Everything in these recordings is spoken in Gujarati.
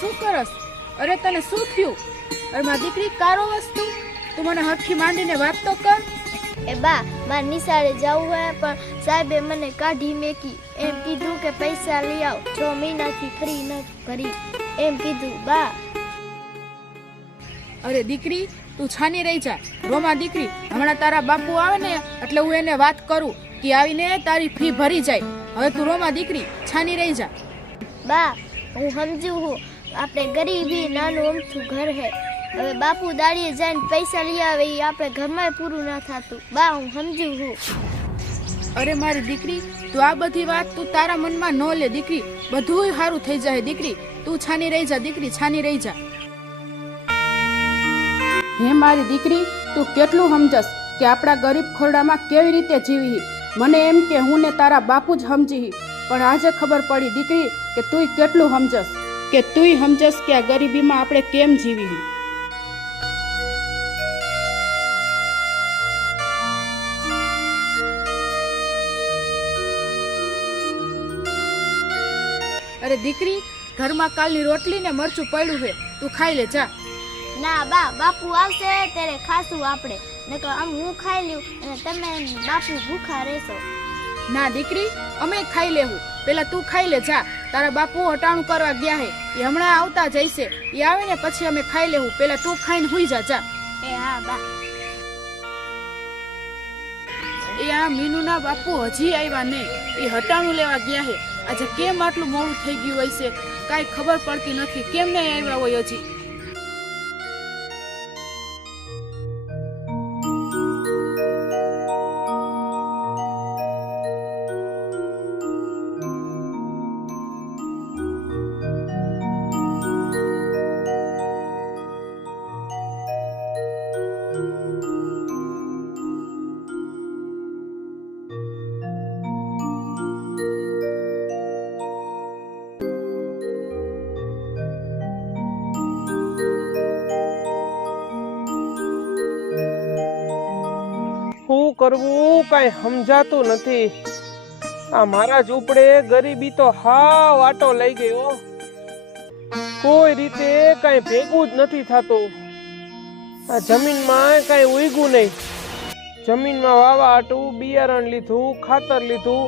શું કરસ? અરે તને શું થયું? અરે મારી દીકરી કારો વસ્તુ, તું મને હરખી માંડીને વાત તો કર. એ બા, મારે નિશાળે જવું હે પણ સાહેબે મને કાઢી મેકી. એમ કીધું કે પૈસા લઈ આવ, 6 મહિનાથી ફ્રી નથી ભરી એમ કીધું બા. અરે દીકરી, તું છાની રહી જા. રોમા દીકરી, હમણાં તારા બાપુ આવે ને એટલે હું એને વાત કરું કે આવીને તારી ફી ભરી જાય. હવે તું રોમા દીકરી છાની રહી જા. બા, હું સમજુ હું આપણે ગરીબી નાનું અમથું ઘર હે. હવે બાપુ દાડીએ જઈને પૈસા લઈ આવે એ આપણે ઘરમાં પૂરું ના થતું. બા, હું સમજુ હું. અરે મારી દીકરી, તું આ બધી વાત તું તારા મનમાં ન લે દીકરી. બધુંય સારું થઈ જાય દીકરી. તું છાની રહી જા દીકરી, છાની રહી જા. હે મારી દીકરી, તું કેટલું સમજસ કે આપણા ગરીબ ખોરડામાં કેવી રીતે જીવી. મને એમ કે હું ને તારા બાપુ જ સમજી, પણ આજે ખબર પડી દીકરી કે તુંય કેટલું સમજસ, કે તુંય સમજસ કે આ ગરીબીમાં આપણે કેમ જીવી. અરે દીકરી, ઘરમાં કાલની રોટલી ને મરચું પડ્યું છે, તું ખાઈ લે જા. ના બા, બાપુ આવશે ત્યારે ખાશું આપણે, નકર આમ હું ખાઈ લઉં અને તમે બાપુ ભૂખા રહેશો. ના દીકરી, અમે ખાઈ લેવું, પેલા તું ખાઈ લે જા. તારા બાપુ હટાણું કરવા ગયા હે, એ હમણાં આવતા જઈશે. એ આવે ને પછી અમે ખાઈ લેવું, પેલા તું ખાઈને હુઈ જા જા. એ હા બા. એ આ મીનુના બાપુ હજી આવ્યા નહીં, એ હટાણું લેવા ગયા હે. આજે કેમ આટલું મોડું થઈ ગયું હોય છે, કાંઈ ખબર પડતી નથી. કેમ નહીં આવ્યા હોય હજી? શું કરવું કાંઈ સમજાતું નથી. આ મારા ઝૂંપડે ગરીબી તો હાવ આટો લઈ ગયો. કોઈ રીતે કાંઈ ભેગું જ નથી થતું. આ જમીનમાં કાંઈ ઉગ્યું નહીં. જમીનમાં વાવા હાટું બિયારણ લીધું, ખાતર લીધું,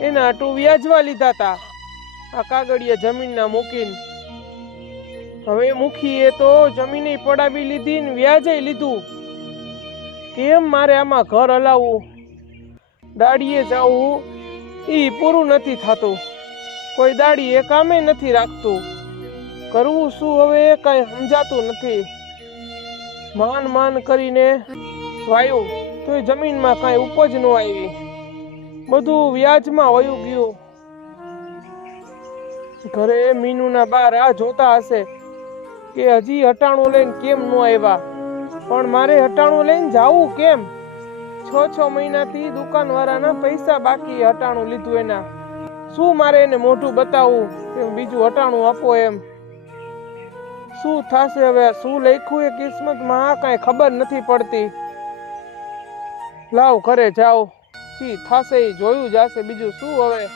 એના હાટું વ્યાજવા લીધા હતા આ કાગળિયા જમીનના મૂકીને. હવે મૂકીએ તો જમીને પડાવી લીધી ને વ્યાજે લીધું. કેમ મારે આમાં ઘર હલાવવું, દાડીએ જવું એ પૂરું નથી થતું. કોઈ દાડીએ કામે નથી રાખતું. કરવું શું હવે કાંઈ સમજાતું નથી. માન માન કરીને વાયું તોય જમીનમાં કાંઈ ઉપજ ન આવી. બધું વ્યાજમાં વયું ગયું. ઘરે મીનુના બા રાહ જોતા હશે કે હજી હટાણું લઈને કેમ ન આવ્યા. પણ મારે હટાણું લઈને જાવું કેમ? 6 મહિનાથી દુકાનવાળાના પૈસા બાકી હટાણું લીધું એના. શું મારે એને મોઢું બતાવવું કે બીજું હટાણું આપો એમ? શું થશે હવે? શું લખ્યું એ કિસ્મતમાં કાંઈ ખબર નથી પડતી. લાવ ઘરે જાઓ, જી થશે એ જોયું જશે. બીજું શું હવે?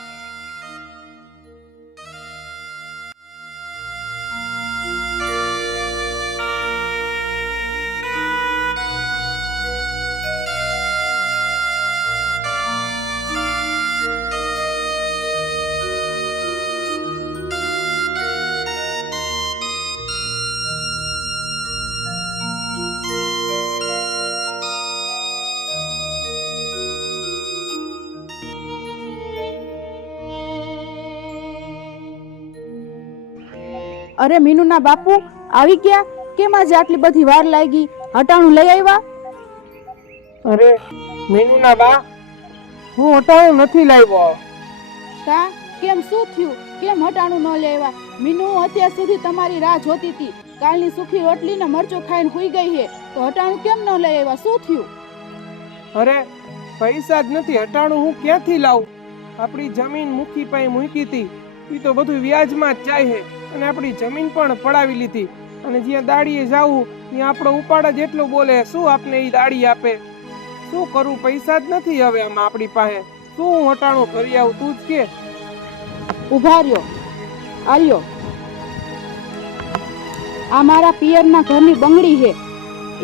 અરે મીનુના બાપુ આવી ગયા? કેમ આજે આટલી બધી વાર લાગી? હટાણું લઈ આવ્યા? અરે મીનુના બા, હું હટાણું નથી લાવ્યો. કા કેમ, શું થયું? કેમ હટાણું ન લઈ આવ્યા? મીનુ અત્યાર સુધી તમારી રાહ જોતી હતી. કાલની સુખી રોટલી ને મરચો ખાઈને હુઈ ગઈ છે, તો હટાણું કેમ ન લઈ આવ્યા? શું થયું? અરે પૈસા જ નથી, હટાણું હું ક્યાંથી લાવું? આપણી જમીન મૂકી પાઈ મૂકી હતી, એ તો બધું વ્યાજમાં જ જાય છે. અને આપણી જમીન પણ પડાવી લીધી. અને જ્યાં દાડીએ જાવું ત્યાં આપણો ઉપાડા જેટલો બોલે, શું આપને એ દાડી આપે? શું કરું? પૈસા જ નથી હવે આમાં આપણી પાસે. શું હટાણું કરી આવું? તું જ કે. ઉભા રહ્યો, આલ્યો. આ મારા પિયરના ઘરની બંગડી છે,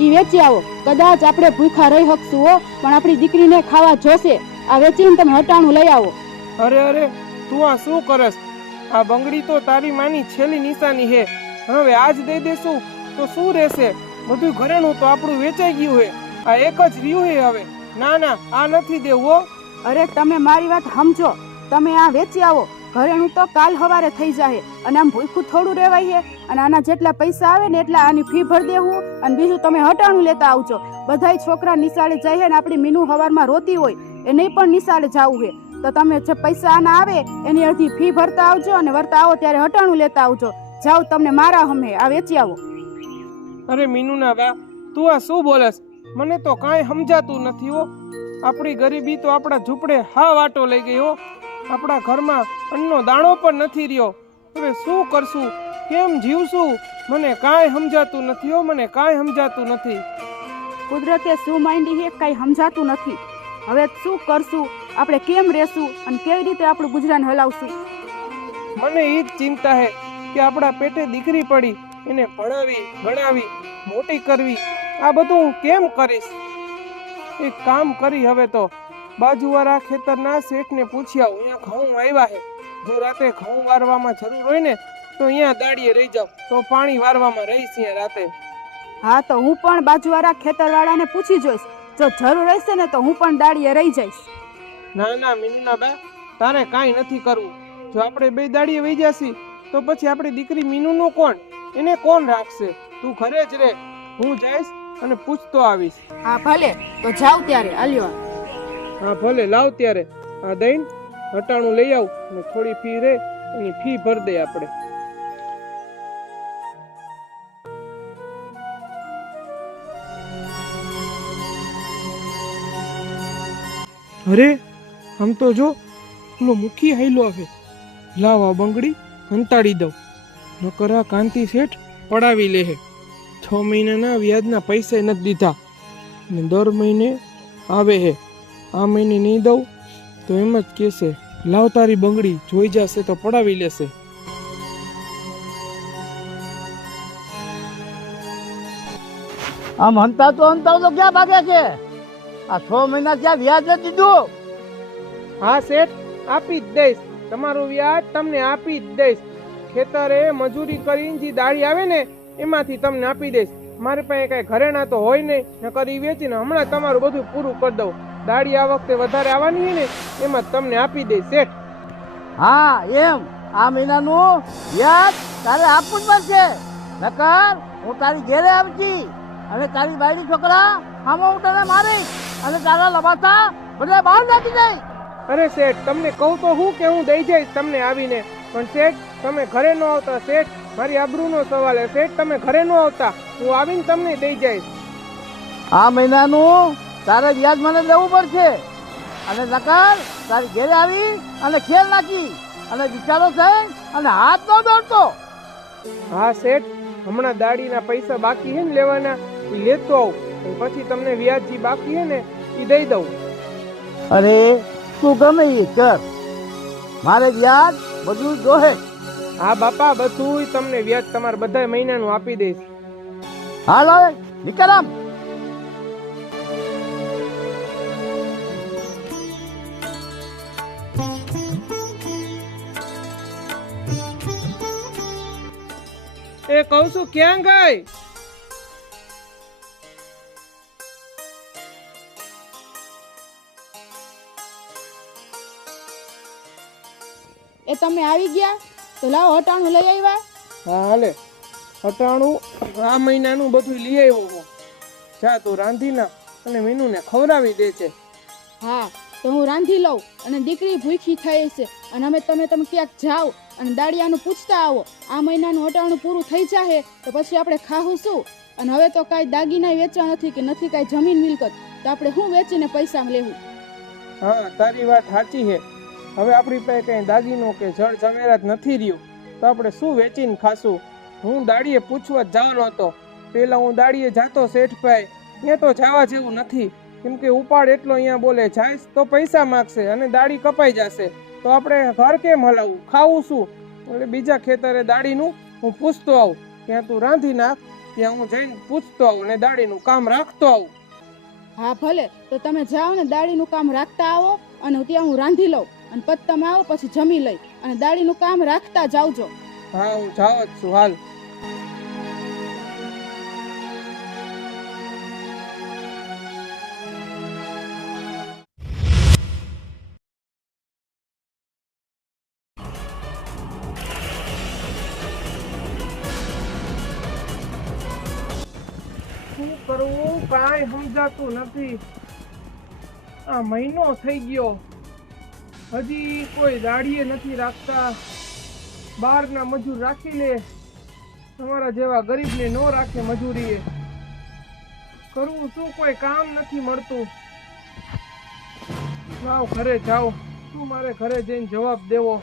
ઈ વેચી આવો. કદાચ આપણે ભૂખા રહી શકશું હો, પણ આપણી દીકરીને ખાવા જોશે. આ વેચીને તમે હટાણું લઈ આવો. અરે અરે, તું આ શું કરસ? આ બંગડી તો તારી માની છેલ્લી નિશાની છે. હવે આજ દઈ દેશું તો શું રહેશે? બધું ઘરેણું તો આપણું વેચાઈ ગયું છે. આ એક જ રહ્યું છે હવે. ના ના, આ નથી દેવું હો. અરે તમે મારી વાત સમજો. તમે આ વેચી આવો. ઘરેણું તો કાલ સવારે થઈ જાય, અને આમ ભૂખું થોડું રહેવાય છે. અને આના જેટલા પૈસા આવે ને એટલા આની ફી ભરી દેવું, અને બીજું તમે હટાણું લેતા આવજો. બધાય છોકરા નિશાળે જાય છે ને આપણી મીનુ સવારમાં રોતી હોય, એને પણ નિશાળે જવું છે. તો તમે જે પૈસા આના આવે એની અડધી ફી ભરતા આવજો, અને વરતા આવો ત્યારે હટાણું લેતા આવજો. જાઓ, તમને મારા હમે આ વેચી આવો. અરે મીનુના બા, તું આ શું બોલસ? મને તો કાંઈ સમજાતું નથી હો. આપણી ગરીબી તો આપણા ઝૂંપડે હા વાટો લઈ ગઈ હો. આપણા ઘરમાં અન્નનો દાણો પણ નથી રહ્યો. હવે શું કરશું? કેમ જીવશું? મને કાંઈ સમજાતું નથી હો. મને કાંઈ સમજાતું નથી. કુદરતે શું માંડી છે કાંઈ સમજાતું નથી. હવે શું કરશું? આપણે કેમ રહેશું અને કેવી રીતે આપણું ગુજરાન હલાવશું? મને એ જ ચિંતા છે કે આપણા પેટે દીકરી પડી, એને ભણાવી ગણાવી મોટી કરવી. આ બધું હું કેમ કરીશ? એક કામ કરી, હવે તો બાજુવાળા ખેતરના શેઠને પૂછી આવું. અહીંયા ઘઉં આવ્યા છે. જો રાતે ઘઉં વારવામાં જરૂર હોય ને તો અહીંયા દાડીએ રહી જાવ, તો પાણી વારવામાં રહીશ અહીંયા રાતે. હા, તો હું પણ બાજુવાળા ખેતરવાળાને પૂછી જોઈશ. જો જરૂર રહેશે ને તો હું પણ દાડીએ રહી જઈશ. ના ના મીનુના બા, તારે કાંઈ નથી કરવું. જો આપણે બે દાડીએ વહી જશી તો પછી આપણી દીકરી મીનુનું કોણ? એને કોણ રાખશે? તું ઘરે જ રહે, હું જઈશ અને પૂછતો આવીશ. હા ભલે, તો જાવ ત્યારે. આલ્યો. હા ભલે, લાવ ત્યારે. આ દઈને હટાણું લઈ આવ અને થોડી ફી રહે એની ફી ભરી દે આપણે. અરે આમ તો જો પેલો મુખી હાઈલો આવે. લાવ આ બંગડી હંતાડી દઉં, નકર આ કાંતિ શેઠ પડાવી લે હે. 6 મહિનાના વ્યાજના પૈસા નથી દીધા ને દર મહિને આવે હે. આ મહિને નહીં દઉં તો એમ જ કહેશે, લાવ તારી બંગડી, જોઈ જશે તો પડાવી લેશે. આમ હંતા તો ક્યાં ભાગે છે? આ 6 મહિના ત્યાં વ્યાજ નથી દીધું. હા શેઠ, આપી જ દઈશ. તમારું વ્યાજ તમને આપી જ દઈશ. ખેતરે મજૂરી કરીને જે દાળી આવે ને એમાંથી તમને આપી દઈશ. મારી પાસે કઈ ઘરેણા તો હોય નહીં, નકર ઈ વેચીને હમણાં તમારું બધું પૂરું કરી દઉં. દાળી આ વખતે વધારે આવવાની છે ને એમાં તમને આપી દઈશ શેઠ. હા એમ, આ મહિનાનું વ્યાજ તારે આપવું જ પડશે, નકર હું તારી ઘેરે આવતી અને તારી બાયડી છોકરા આમાં હું તને મારીશ અને તારા લબાસા બધા બહાર નાખી દઈશ. અરે શેઠ, તમને કહું તો હું કે હું દઈ જઈશ તમને આવીને, પણ શેઠ તમે ઘરે ન આવતા. શેઠ, મારી આબરૂનો સવાલ છે શેઠ, તમે ઘરે ન આવતા, હું આવીને તમને દઈ જઈશ. આ મહિનાનું તારે વ્યાજ મને દેવું પડશે, અને નકર તારી ઘેરે આવી અને ખેલ નાખી અને વિચારો થઈ અને હાથ ન દોડતો. હા શેઠ, હમણાં દાડીના પૈસા બાકી છે ને લેવાના, એ લેતો આવું, પછી તમને વ્યાજ જે બાકી છે ને એ દઈ દઉં. અરે તું ગમે એ કર, મારે વ્યાજ બધું જોહે. હા બાપા, બધું તમને વ્યાજ તમારે બધા મહિનાનું આપી દઈશ. હાલ હવે નીકળ આમ. એ કહું છું ક્યાં ગઈ? એ તમે આવી ગયા તો લાવો હટાણું લઈ આવ્યા. હા હાલે, હટાણું આ મહિનાનું બધું લઈ આવ્યો હું. જા તું રાંધી ના અને મીનુને ખવડાવી દે છે. હા, તો હું રાંધી લઉં, અને દીકરી ભૂખી થઈ છે, અને તમે ક્યાંક જાઓ અને દાડિયાનું પૂછતા આવો. આ મહિનાનું હટાણું પૂરું થઈ જાય તો પછી આપણે ખાવું શું? અને હવે તો કાંઈ દાગીના વેચવા નથી કે નથી કાંઈ જમીન મિલકત, તો આપણે શું વેચીને પૈસા લેવું? હા તારી વાત સાચી છે. હવે આપણી પાસે કઈ દાગીનો કે જળ ઝવેરાત નથી રહ્યું તો આપણે શું વેચીને ખાશું? હું દાડીએ પૂછવા જ જવાનો હતો. પેલા હું દાડીએ જાતો શેઠ ભાઈ, ત્યાં તો જવા જેવું નથી, કેમ કે ઉપાડ એટલો અહીંયા બોલે, જાઈશ તો પૈસા માગશે અને દાડી કપાઈ જશે, તો આપણે ઘર કેમ હલાવવું, ખાવું શું? એટલે બીજા ખેતરે દાડીનું હું પૂછતો આવું. ત્યાં તું રાંધી નાખ, ત્યાં હું જઈને પૂછતો આવું ને દાડીનું કામ રાખતો આવું. હા ભલે, તો તમે જાઓ ને દાડીનું કામ રાખતા આવો અને ત્યાં હું રાંધી લઉં અને પછી તમે આવો પછી જમી લઈ અને દાડીનું કામ રાખતા જાવજો. હા હું જાવ જ છું, હાલ. શું કરવું કાંઈ સમજાતું નથી. આ મહિનો થઈ ગયો, હજી કોઈ દાડીએ નથી રાખતા. બહારના મજૂર રાખી લે, તમારા જેવા ગરીબને ન રાખે મજૂરીએ. કરવું શું, કોઈ કામ નથી મળતું. જાઓ ઘરે જાઓ, શું મારે ઘરે જઈને જવાબ દેવો.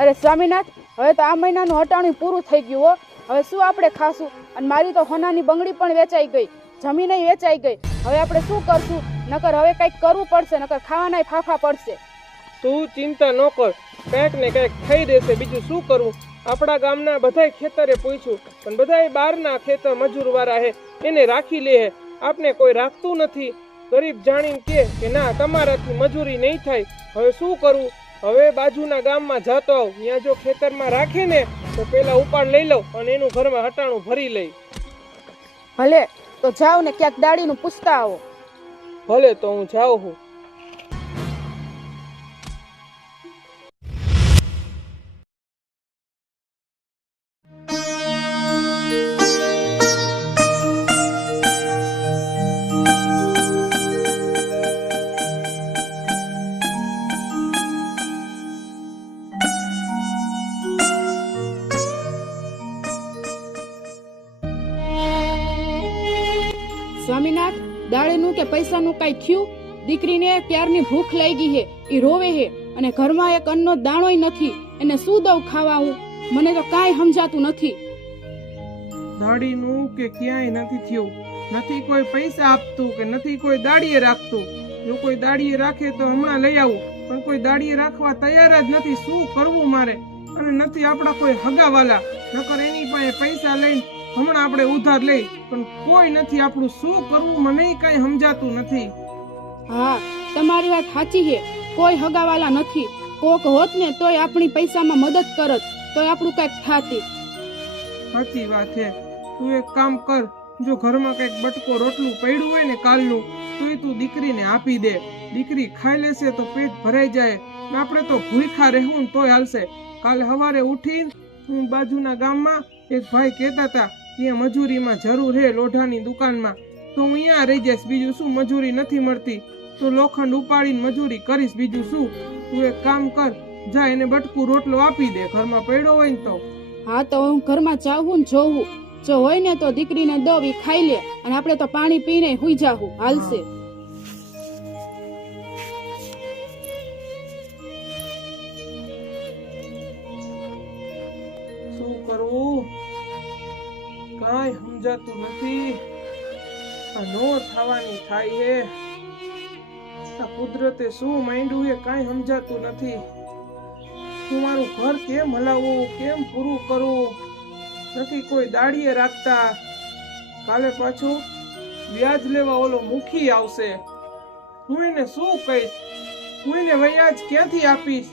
અરે સ્વામીનાથ, હવે તો આ મહિનાનું હટાણું પૂરું થઈ ગયું હો. હવે શું આપણે ખાશું? અને મારી તો હોનાની બંગડી પણ વેચાઈ ગઈ, જમીન વેચાઈ ગઈ. હવે આપણે શું કરશું? નકર હવે કંઈક કરવું પડશે, નકર ખાવાના ફાફા પડશે. તું ચિંતા ન કર, કંઈક ને કંઈક થઈ રહેશે. બીજું શું કરવું? આપણા ગામના બધાય ખેતરે પૂછ્યું, પણ બધાય બહારના ખેતર મજૂર વાળા હે, એને રાખી લે હે. આપને કોઈ રાખતું નથી. ગરીબ જાણીને કે ના તમારાથી મજૂરી નહીં થાય. હવે શું કરવું? હવે બાજુના ગામમાં જતો આવ, ત્યાં જો ખેતરમાં રાખે ને તો પેલા ઉપાડ લઈ લઉં અને એનું ઘરમાં હટાણું ભરી લઈ. ભલે, તો જાઓ ને ક્યાંક દાડીનું પૂછતા આવો. ભલે, તો હું જાઉં છું. સ્વામીનાથ, દાળીનું કે પૈસાનું કઈ થયું? દીકરીને ક્યારની ભૂખ લાગી હે, એ રોવે હે અને ઘરમાં એક અન્નનો દાણોય નથી. એને શું દઉં ખાવા હું? મને તો કાંઈ સમજાતું નથી. દાડીનું કે ક્યાંય નથી થયું. નથી કોઈ પૈસા આપતું કે નથી કોઈ દાડીએ રાખતું. જો કોઈ દાડીએ રાખે તો હમણાં લઈ આવું, પણ કોઈ દાડીએ રાખવા તૈયાર જ નથી. શું કરવું મારે? અને નથી આપણા કોઈ હગાવાલા, નકર એની પાસે પૈસા લઈને હમણાં આપણે ઉધાર લઈ, પણ કોઈ નથી આપણું. શું કરવું મને કઈ સમજાતું નથી. હા, તમારી વાત સાચી છે. કોઈ હગાવાલા નથી. કોક હોત ને તોય આપણી પૈસામાં મદદ કરત, તોય આપણું કઈક થાતી. સાચી વાત છે. તું એક કામ કર, જો ઘરમાં કઈક બટકો રોટલું પડ્યું હોય ને કાલનું, તો એ તું દીકરીને આપી દે. દીકરી ખાઈ લેશે તો પેટ ભરાઈ જાય. આપણે તો ભૂખા રહેવું તોય હાલશે. કાલે સવારે ઉઠીને હું બાજુના ગામમાં એક ભાઈ કહેતા હતા ત્યાં મજૂરીમાં જરૂર હે લોઢાની દુકાનમાં, તો હું અહીંયા રહી જઈશ. બીજું શું, મજૂરી નથી મળતી તો લોખંડ ઉપાડીને મજૂરી કરીશ. બીજું શું? તું એક કામ કર, જા એને બટકું રોટલો આપી દે, ઘરમાં પડ્યો હોય ને તો. હા, તો હું ઘરમાં જાઉં ને જોઉં, જો હોય ને તો દીકરીને દવ, ઈ ખાઈ લે અને આપણે તો પાણી પીને હુઈ જાહું, હાલશે. શું કરવું કાંઈ સમજાતું નથી. આ નો થવાની થાય હે. આ કુદરતે શું માંડ્યું હે કાંઈ સમજાતું નથી. હું મારું ઘર કેમ હલાવવું, કેમ પૂરું કરવું? નથી કોઈ દાડીએ રાખતા. કાલે પાછું વ્યાજ લેવા ઓલો મુખી આવશે. હું એને શું કહીશ? હું એને વ્યાજ ક્યાંથી આપીશ?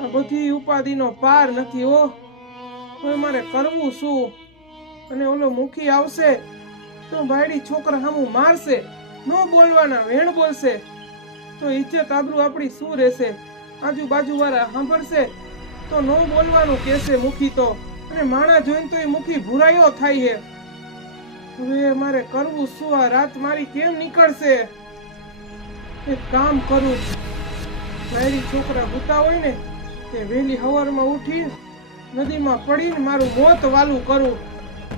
આ બધી ઉપાધિનો પાર નથી હો. હવે મારે કરવું શું? અને ઓલો મુખી આવશે તો ભાઈડી છોકરા સામું મારશે, ન બોલવાના વેણ બોલશે, તો ઇજ્જત આબરૂ આપણી શું રહેશે? આજુબાજુ વાળા સાંભળશે તો ન બોલવાનું કહેશે મુખી તો, અને માણા જોઈને તો એ મુખી ભૂરાયો થાય છે. હવે મારે કરવું શું? આ રાત મારી કેમ નીકળશે? એક કામ કરું, ભાઈડી છોકરા ભૂતા હોય ને તે વહેલી સવારમાં ઉઠી નદીમાં પડીને મારું મોત વાલું કરું.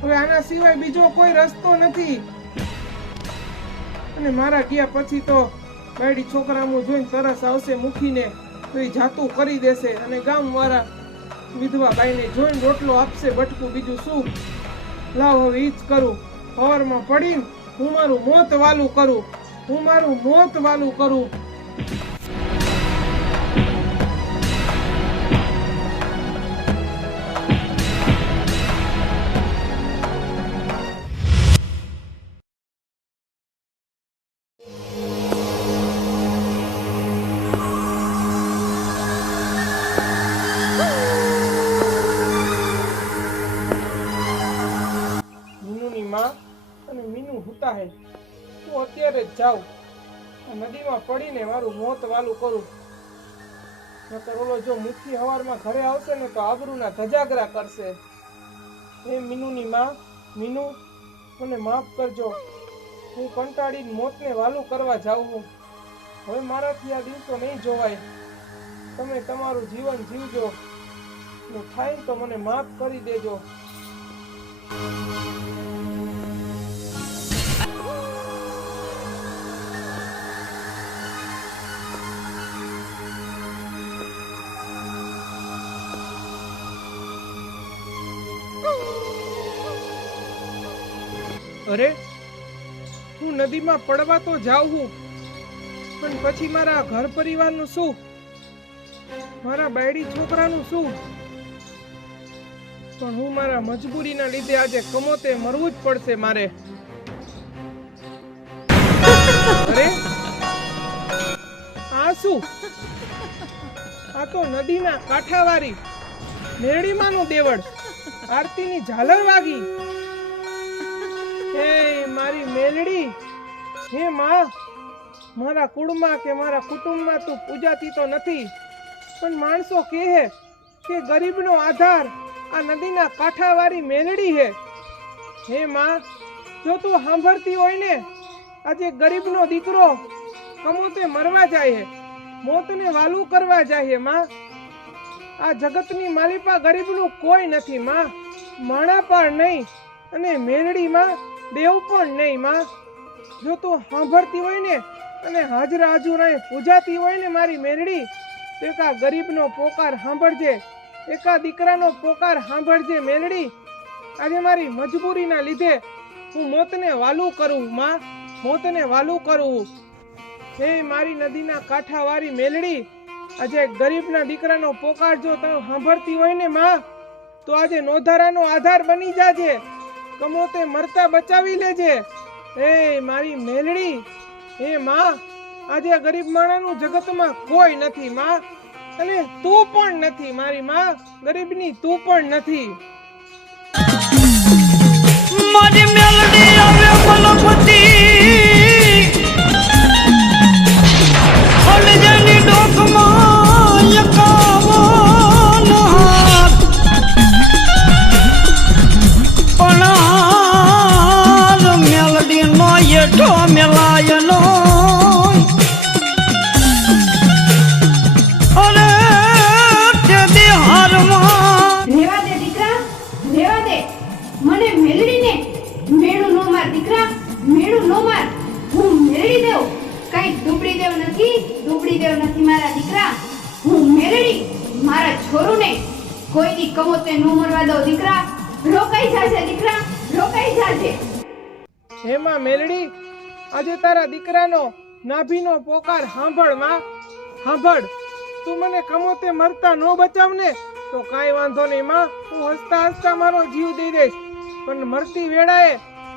હવે આના સિવાય બીજો કોઈ રસ્તો નથી. અને મારા ગયા પછી તો બાયડી છોકરાનું જોઈને તરસ આવશે મૂકીને તો એ જાતું કરી દેશે અને ગામવાળા વિધવા બાઈને જોઈને રોટલો આપશે બટકું, બીજું શું? લાવ હવે ઈ જ કરું. હવારમાં પડીને હું મારું મોત વાલું કરું, હું મારું મોત વાલું કરું. મીનુની માં અને મીનુ હુતા હે. હું અત્યારે જ જાઉં, આ નદીમાં પડીને મારું મોત વાલું કરું. નકર ઓલો જો મુઠ્ઠી હવારમાં ઘરે આવશે ને તો આબરૂના ધજાગરા કરશે. હે મીનુની માં, મીનુ મને માફ કરજો. હું કંટાળીને મોતને વાલું કરવા જાઉં છું. હવે મારાથી આ દિવસો નહીં જોવાય. તમે તમારું જીવન જીવજો. હું થાય તો મને માફ કરી દેજો. અરે, હું નદીમાં પડવા તો જાઉં છું, પણ પછી મારા ઘર પરિવારનું શું? મારા બાયડી છોકરાનું શું? પણ હું મારા મજબૂરીના લીધે આજે કમોતે મરવું જ પડશે મારે. અરે, આ શું? આ તો નદીના કાંઠાવાળી મેરડીમાંનું દેવળ. આરતીની ઝાલર વાગી. હે મારી મેલડી, હે માં, મારા કુળમાં કે મારા કુટુંબમાં તું પૂજાતી તો નથી, પણ માણસો કહે કે ગરીબનો આધાર આ નદીના કાંઠાવાળી મેલડી હે. હે માં, જો તું સાંભળતી હોય ને, આજે ગરીબનો દીકરો કમોતે મરવા જાય હે, મોતને વાલું કરવા જાય હે માં. આ જગતની માલિપા ગરીબનું કોઈ નથી માં, માણા પણ નહીં અને મેલડીમાં દેવ પણ નહીં માં. જો તું સાંભળતી હોય ને અને હાજરા હાજુરાએ પૂજાતી હોય ને મારી મેલડી, તો એકા ગરીબનો પોકાર સાંભળજે, એકા દીકરાનો પોકાર સાંભળજે મેલડી. આજે મારી મજબૂરીના લીધે હું મોતને વાલું કરું માં, મોતને વાલું કરું. હે મારી નદીના કાંઠાવાળી મેલડી, આજે ગરીબના દીકરાનો પોકાર જો તમે સાંભળતી હોય ને માં, તો આજે નોધારાનો આધાર બની જાજે, કમોતે મરતા બચાવી લેજે. હે મારી મેલડી, હે માં, આજે ગરીબ માણાનું જગતમાં કોઈ નથી માં, અને તું પણ નથી મારી માં, ગરીબની તું પણ નથી. મારી મેલડી આવે મલપતી અલજની ડોકમાં એકાવન હાથ, પણ મેલડી નો એઠો મેલાયનો અરે તે બિહારમાં. રેવા દે દીકરા, રેવા દે. મને મેલડીને મેળું નો માર દીકરા, મેળું નો માર. હું મેલડી દેવ, કઈ દુબળી દેવ નથી, દુબળી દેવ નથી મારા દીકરા. હું મેલડી મારા છોરુને કોઈ દી કમોતે નો મરવા દઉં દીકરા. રોકાઈ જાજે દીકરા, રોકાઈ જાજે. હેમાં મેલડી, આજે તારા દીકરાનો નાભીનો પોકાર સાંભળ માં, સાંભળ. તું મને કમોતે મરતા નો બચાવ ને તો કાંઈ વાંધો નહીં માં, હું હસતા હસતા મારો જીવ દઈ દઈશ. પણ મરતી વેળાએ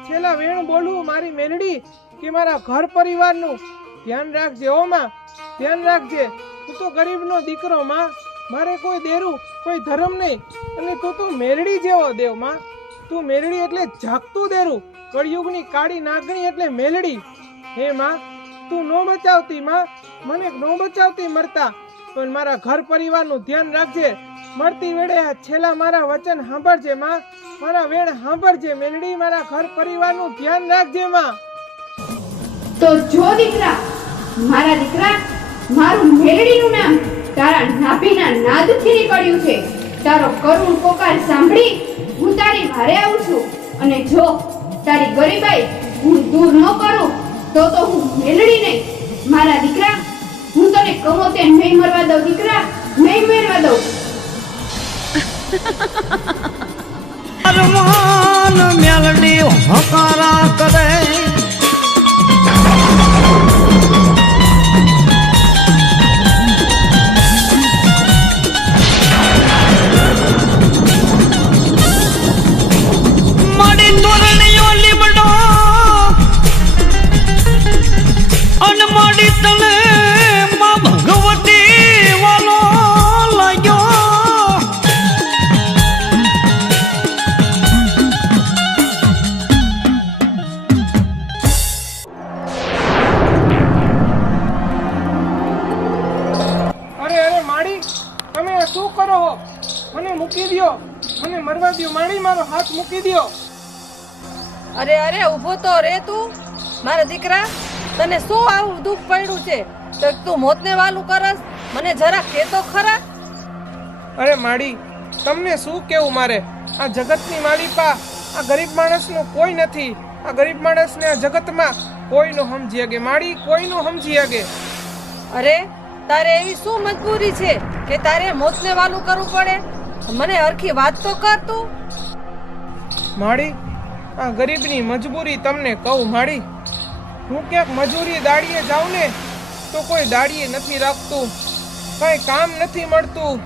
છેલ્લા વેણ બોલવું મારી મેલડી કે મારા ઘર પરિવારનું ધ્યાન રાખજે. હો માં, ધ્યાન રાખજે. તું તો ગરીબનો દીકરો માં, મારે કોઈ દેરું કોઈ ધર્મ નહીં, અને તું તો મેલડી જેવો દેવ માં. તું મેલડી એટલે જાગતું દેરું, કળિયુગની કાળી નાગણી એટલે મેલડી. હે માં, તું નો બચાવતી માં, મને નો બચાવતી મરતા, પણ મારા ઘર પરિવારનું ધ્યાન રાખજે. મરતી વેળે છેલ્લા મારા વચન સાંભળજે માં, મારા વેણ સાંભળજે મેલડી, મારા ઘર પરિવારનું ધ્યાન રાખજે માં. તો જો દીકરા, મારા દીકરા, મારું મેલડીનું નામ તારા નાભીના નાદથી નીકળ્યું છે. તારો કરુણ પોકાર સાંભળી હું તારી વારે આવું છું, અને જો તારી ગરીબાઈ હું દૂર ન કરું તો હું મેલડી નહીં મારા દીકરા, હું તને કહું તે નહીં મરવા દઉં દીકરા, નહીં મરવા દઉં. અરમાન મેલડી હકારા કરે મારી તોરણીઓ લીમડો અને મારી તને માં ભગવતી વાલો લાગ્યો. અરે અરે માડી, તમે આ શું કરો છો? મને મૂકી દ્યો, મને મરવા દ્યો માડી, મારો હાથ મૂકી દ્યો. અરે અરે ઊભો તો રે તું મારા દીકરા, તને શું આવું દુઃખ પડ્યું છે તો તું મોતને વાલું કરસ? મને જરા કે તો ખરા. અરે માડી, તમને શું કેવું મારે? આ જગતની માલિકા આ ગરીબ માણસનું કોઈ નથી. આ ગરીબ માણસને આ જગતમાં કોઈનું સમજી શકે માડી, કોઈનું સમજી શકે. અરે તારે એવી શું મજબૂરી છે કે તારે મોતને વાલું કરવું પડે? મને હરખી વાત તો કર તું. માડી, આ ગરીબની મજબૂરી તમને કહું માડી. હું ક્યાંક મજૂરી દાડીએ જાઉં ને તો કોઈ દાડીએ નથી રાખતું, કાંઈ કામ નથી મળતું.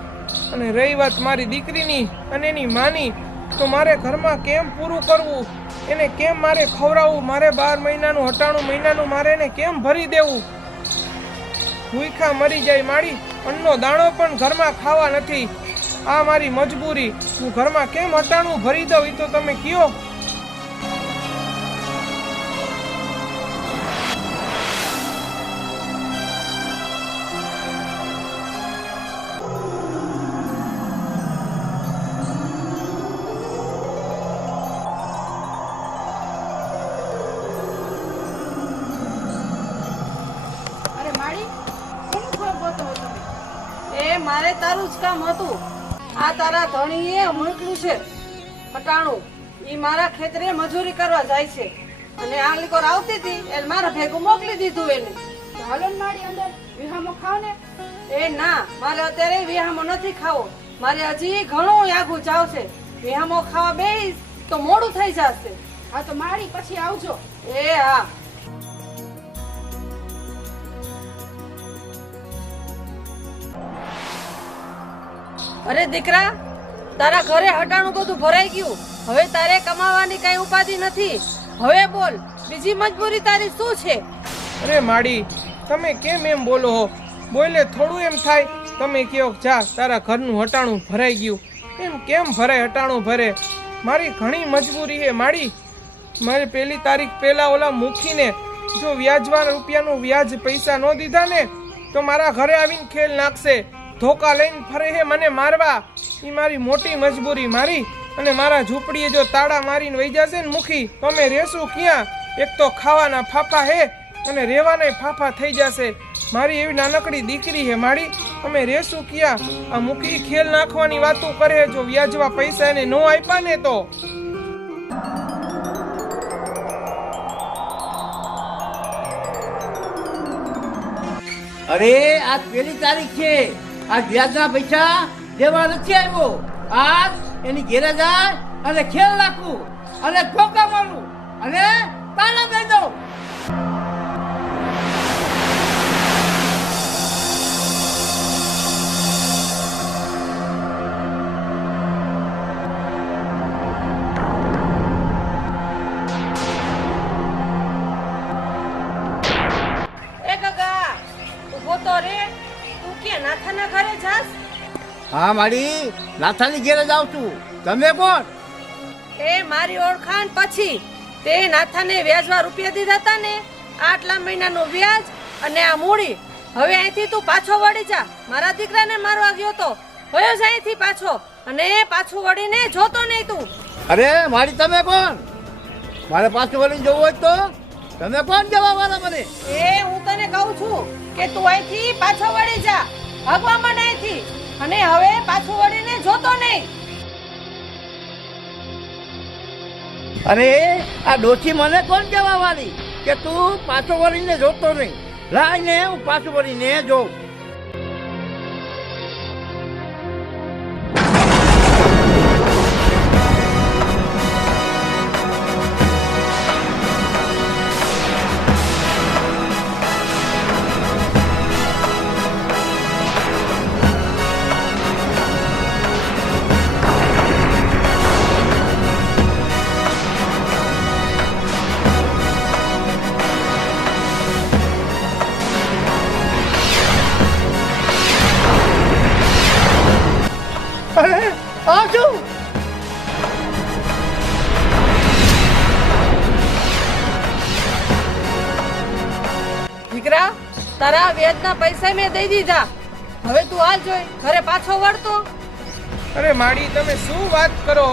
અને રહી વાત મારી દીકરીની અને એની માની, તો મારે ઘરમાં કેમ પૂરું કરવું? એને કેમ મારે ખવડાવવું? મારે 12 મહિનાનું 98 મહિનાનું મારે એને કેમ ભરી દેવું? ભૂખ્યા મરી જાય માડી, અન્નનો દાણો પણ ઘરમાં ખાવા નથી. આ મારી મજબૂરી. હું ઘરમાં કેમ 98 ભરી દઉં એ તો તમે કયો. અરે માડી, કોનું ઘર ગોતો છો તમે? એ મારે તારું જ કામ હતું. આ તારા ધણીએ મોકલું છે હટાણું. ઈ મારા ખેતરે મજૂરી કરવા જાય છે અને આ લીકોર આવતી હતી એટલે મારા ભેગું મોકલી દીધું એને. તો હાલો ને માડી અંદર વિહામો ખાવ ને. એ ના, મારે અત્યારે વિહામો નથી ખાવો. મારે હજી ઘણું આગું જાવશે. વિહામો ખાવા બેહીશ તો મોડું થઈ જશે. હા તો માડી પછી આવજો. એ હા. અરે દીકરા, તારા ઘરે હટાણું બધું ભરાઈ ગયું. હવે તારે કમાવાની કઈ ઉપાધિ નથી. હવે બોલ, બીજી મજબૂરી તારી શું છે? અરે માડી, તમે કેમ એમ બોલો હો? બોલે થોડું એમ થાય. તમે કહો જા તારા ઘરનું હટાણું ભરાઈ ગયું. એમ કેમ ભરાય? હટાણું ભરે. મારી ઘણી મજબૂરી છે માડી. મારે 1 તારીખ પહેલા ઓલા મૂકીને જો વ્યાજવાળા રૂપિયાનું વ્યાજ પૈસા ન દીધા ને તો મારા ઘરે આવીને ખેલ નાખશે. ધોકા લઈને ફરે હે મને મારવા. એ મારી મોટી મજબૂરી મારી. અને મારા ઝૂંપડીએ જો તાળા મારીને વહી જશે ને મુખી, તો અમે રહેશું ક્યાં? એક તો ખાવાના ફાફા હે અને રહેવાના ફાફા થઈ જશે. મારી એવી નાનકડી દીકરી હે મારી, અમે રહેશું ક્યાં? આ મુખી ખેલ નાખવાની વાતો કરે. જો વ્યાજવા પૈસા એને ન આપ્યા ને તો અરે આજ 1 તારીખ છે, આજ વ્યાજના પૈસા દેવા નથી આવ્યો. આજ એની ઘેરે જાય અને ખેલ નાખું અને ઠોકા મારું અને તાળા દઈ દઉં. એ ગગા, ઊભો તો રે. તું કે નાથાના ઘરે જાસ? હા મારી નાથાની ઘેરે જાઉં છું. તમે કોણ? એ મારી ઓળખાણ પછી તે નાથાને વ્યાજવા રૂપિયા દીધા હતા ને, આટલા મહિનાનું વ્યાજ અને આ મૂડી. હવે અહીંથી તું પાછો વળી જા. મારા દીકરાને મારવા ગયો તો વયો જા અહીંથી પાછો, અને પાછો વળીને જોતો નહીં તું. અરે મારી તમે કોણ? મારે પાછું વળીને જવું હોય તો તમે કોણ જવા વાળા મને? એ હું તને કહું છું કે તું અહીંથી પાછો વળી જા. ભાગવા માંડ અહીંથી, અને હવે પાછું વળીને જોતો નહીં. અરે આ ડોશી મને કોણ જવા વાળી? કે તું પાછો વળીને જોતો નહીં. લાઈને હું પાછો વળીને જોઉં. અરે આ શું? દીકરા તારા વ્યાજના પૈસા મેં દઈ દીધા. હવે તું હાલ જોઈ ઘરે પાછો વળતો. અરે માડી તમે શું વાત કરો?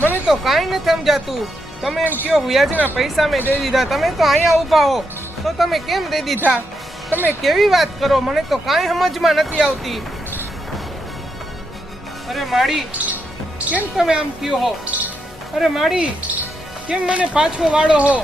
મને તો કાંઈ નથી સમજાતું. તમે એમ કયો વ્યાજના પૈસા મેં દઈ દીધા, તમે તો અહીંયા ઊભા હો તો તમે કેમ દઈ દીધા? તમે કેવી વાત કરો? મને તો કાંઈ સમજમાં નથી આવતી. અરે માડી કેમ તમે આમ કયો હો? અરે માડી કેમ મને પાછો વાળો હો?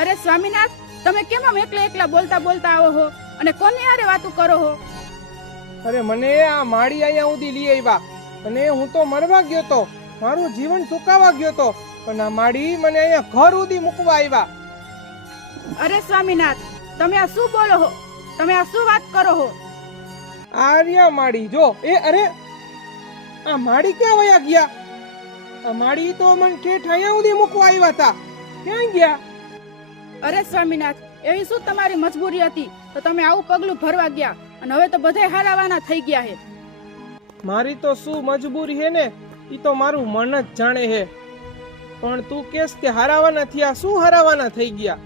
અરે સ્વામીનાથ, તમે કેમ આમ એકલા એકલા બોલતા બોલતા આવો હો અને કોની હારે વાતું કરો હો? અરે મને આ માડી અહીંયા સુધી લઈ આવ્યા અને હું તો મરવા ગયો તો, મારું જીવન ટૂંકાવા ગયો તો, પણ આ માડી મને અહીંયા ઘર સુધી મૂકવા આવ્યા. અરે સ્વામીનાથ, તમે આ શું બોલો હો? તમે આ શું વાત કરો હો? આર્યા માડી જો એ અરે આ માડી ક્યાં વયા ગયા? આ માડી તો મને ઠેઠ અહીંયા સુધી મૂકવા આવ્યા હતા, ક્યાં ગયા? અરે સ્વામીનાથ, એવી શું તમારી મજબૂરી હતી તો તમે આવું પગલું ભરવા ગયા અને હવે તો બધાય હારાવાના થઈ ગયા હે? મારી તો શું મજબૂરી હે ને, ઈ તો મારું મન જ જાણે હે. પણ તું કેસ કે હારાવાના થયા, શું હારાવાના થઈ ગયા?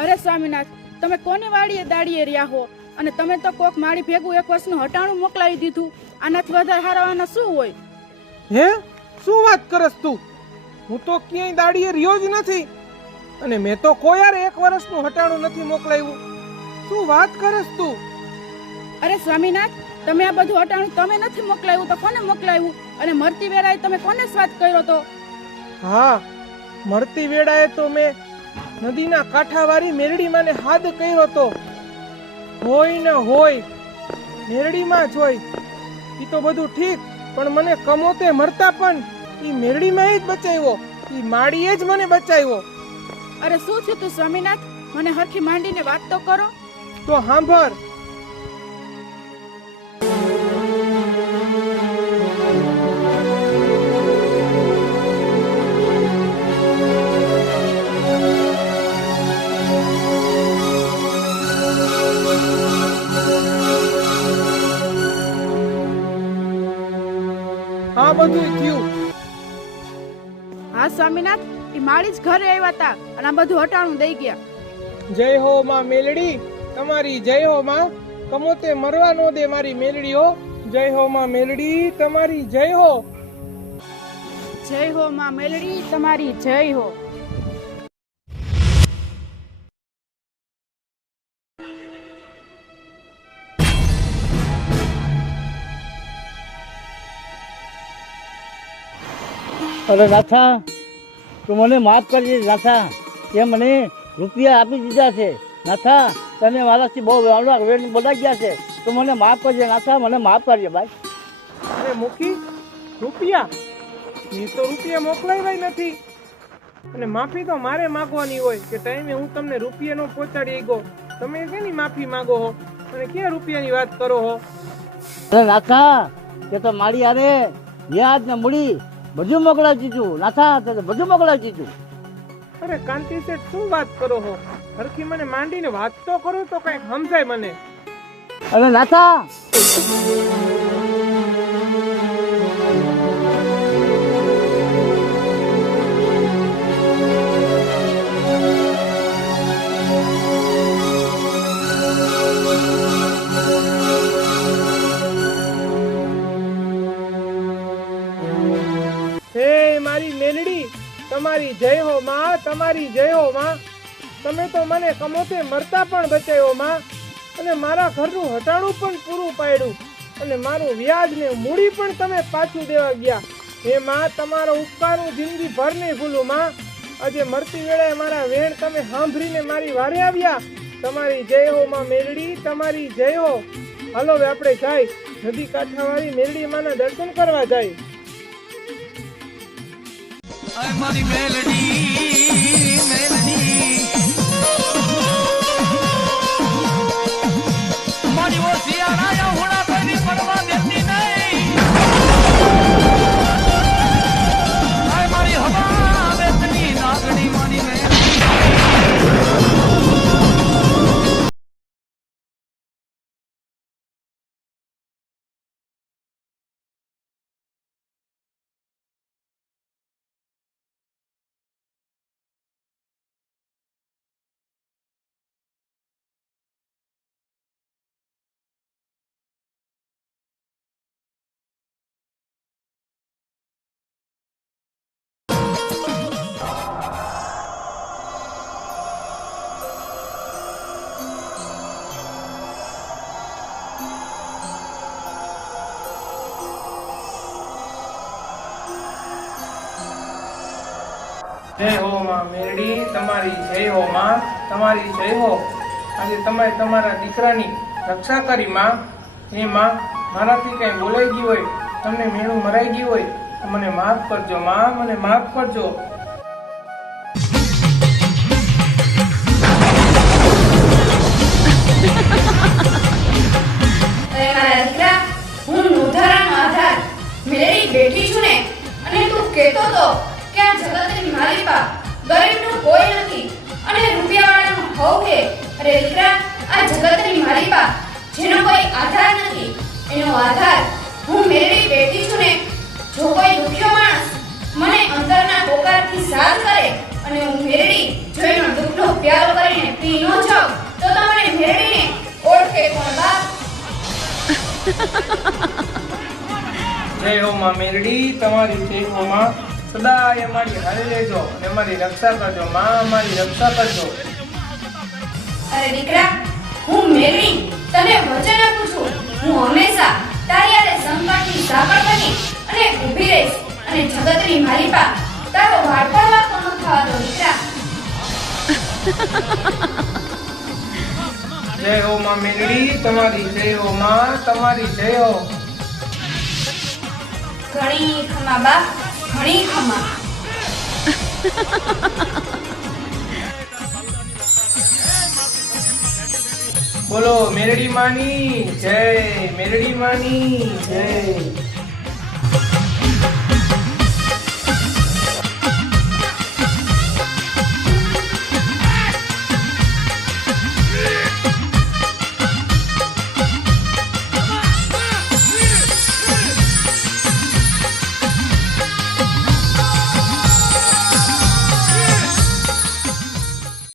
અરે સ્વામીનાથ, તમે કોની વાડીએ દાડીએ રહ્યા હો અને તમે તો કોક માળી ભેગું 1 વર્ષનું હટાણું મોકલાવી દીધું. આનાથી વધારે હારાવાના શું હોય? હે શું વાત કરસ તું? હું તો ક્યાંય દાડીએ રહ્યો જ નથી અને મેં તો કોઈ યાર 1 વર્ષનું હટાણું નથી મોકલાવ્યું. શું વાત કરસ તું? અરે સ્વામીનાથ, તમે આ બધું હટાણું તમે નથી મોકલાવ્યું તો કોને મોકલાવ્યું? અને મરતી વેળાએ તમે કોને સ્વાદ કર્યો તો? હા, મરતી વેળાએ તો મેં નદીના કાંઠાવાળી મેરડીમાં ને હાથ કર્યો તો. હોય ને હોય મેરડીમાં જ હોય. ઈ તો બધું ઠીક, પણ મને કમોતે મરતા પણ ઈ મેરડીમાં જ બચાવ્યો. ઈ માડીએ જ મને બચાવ્યો. અરે શું થયું તું સ્વામીનાથ? મને હરખી માંડીને વાત તો કરો. તો સાંભળ. આ બધું થયું. હા સ્વામીનાથ, એ માળી જ ઘરે આવ્યા હતા અને આ બધું હટાણું દઈ ગયા. જય હો માં મેલડી, તમારી જય હો માં. કમોતે મરવા નો દે મારી મેલડી હો. જય હો માં મેલડી, તમારી જય હો. જય હો માં મેલડી, તમારી જય હો. અરે નાથા, તું મને માફ કરજે નાથા. એ મને રૂપિયા આપી દીધા છે નાથા. તને મારાથી બહુ વેણ બોલાઈ ગયા છે. તું મને માફ કરજે નાથા, મને માફ કરજે ભાઈ. અરે મુખી, રૂપિયા? મેં તો રૂપિયા મોકલાવ્યા નથી. અને માફી તો મારે માંગવાની હોય કે ટાઈમે હું તમને રૂપિયા નો પહોંચાડી ગયો. તમે કેની માફી માંગો હો અને ક્યાં રૂપિયાની વાત કરો હો? અરે નાથા, કે તો મારી યારે વ્યાજ ને મૂડી બધું મોકલાવી દીધું નાથા. તે તો બધું મોકલાવી દીધું. અરે કાંતિ શેઠ, શું વાત કરો હો? હરખી મને માંડીને વાત તો કરો તો કઈક સમજાય મને. અરે નાથા, તમારી જય હો માં, તમારી જય હો માં. તમે તો મને કમોતે મરતા પણ બચાવ્યો માં, અને મારા ઘરનું હટાણું પણ પૂરું પાડ્યું, અને મારું વ્યાજ ને મૂડી પણ તમે પાછું દેવા ગયા. હે માં, તમારો ઉપકાર હું જિંદગી ભર નહીં ભૂલું માં. આજે મરતી વેળાએ મારા વેણ તમે સાંભળીને મારી વારે આવ્યા. તમારી જય હો માં મેલડી, તમારી જય હો. હાલો હવે આપણે જાય નદી કાંઠાવાળી મેલડી માના દર્શન કરવા જાય. મારી મેલડી મેલડી મારી ઓસિયાણા હુડા કોઈની પડવા દેતી નહીં. મારી હવા બેતની નાગણી મારી મેલડી. જય હો માં મેરડી, તમારી જય હો માં, તમારી જય હો. આજે તમે તમારા દીકરાની રક્ષા કરી માં. હે માં, મારાથી કઈ બોલાઈ ગયું હોય, તમને મેળું મરાઈ ગયું હોય તો મને માફ કરજો માં, મને માફ કરજો. અરે મારા દીકરા, હું નોધારાનો આધાર મેળી બેઠી છું ને, અને તું કહેતો તો કે આ જગતની માલિકા ગરીબનું કોઈ નથી અને રૂપિયાવાળાનું હોવ કે. અરે દીકરા, આ જગતની માલિકા જેનો કોઈ આધાર નથી, એનો આધાર હું મેળવી બેઠી છું ને. જો કોઈ દુખ્યો માણસ મને અંતરના પોકારથી સાથ કરે અને હું મેળવી જોઈનો દુઃખનો પ્યારો કરીને પી ન જાઉં તો મને મેળવીને ઓળખે કોણ બાપ? જય હો માં મેરડી, તમારી જય હો માં. સદાય અમારી હારે રહેજો અને અમારી રક્ષા કરજો માં, અમારી રક્ષા કરજો. અરે દીકરા, હું મેળવી તને વચન આપું છું, હું હંમેશા તારી હારે સંકટની સાંકળ બની અને ઊભી રહીશ, અને જગતની માલિકા તારો વાળપાળવા પણ ન થવા દો દીકરા. જય હો માં મેરડી, તમારી જય હો માં, તમારી જય હો. ઘણી ખમા બા, ઘણી ખમા. બોલો મેરડી માની જય, મેરડી માની જય.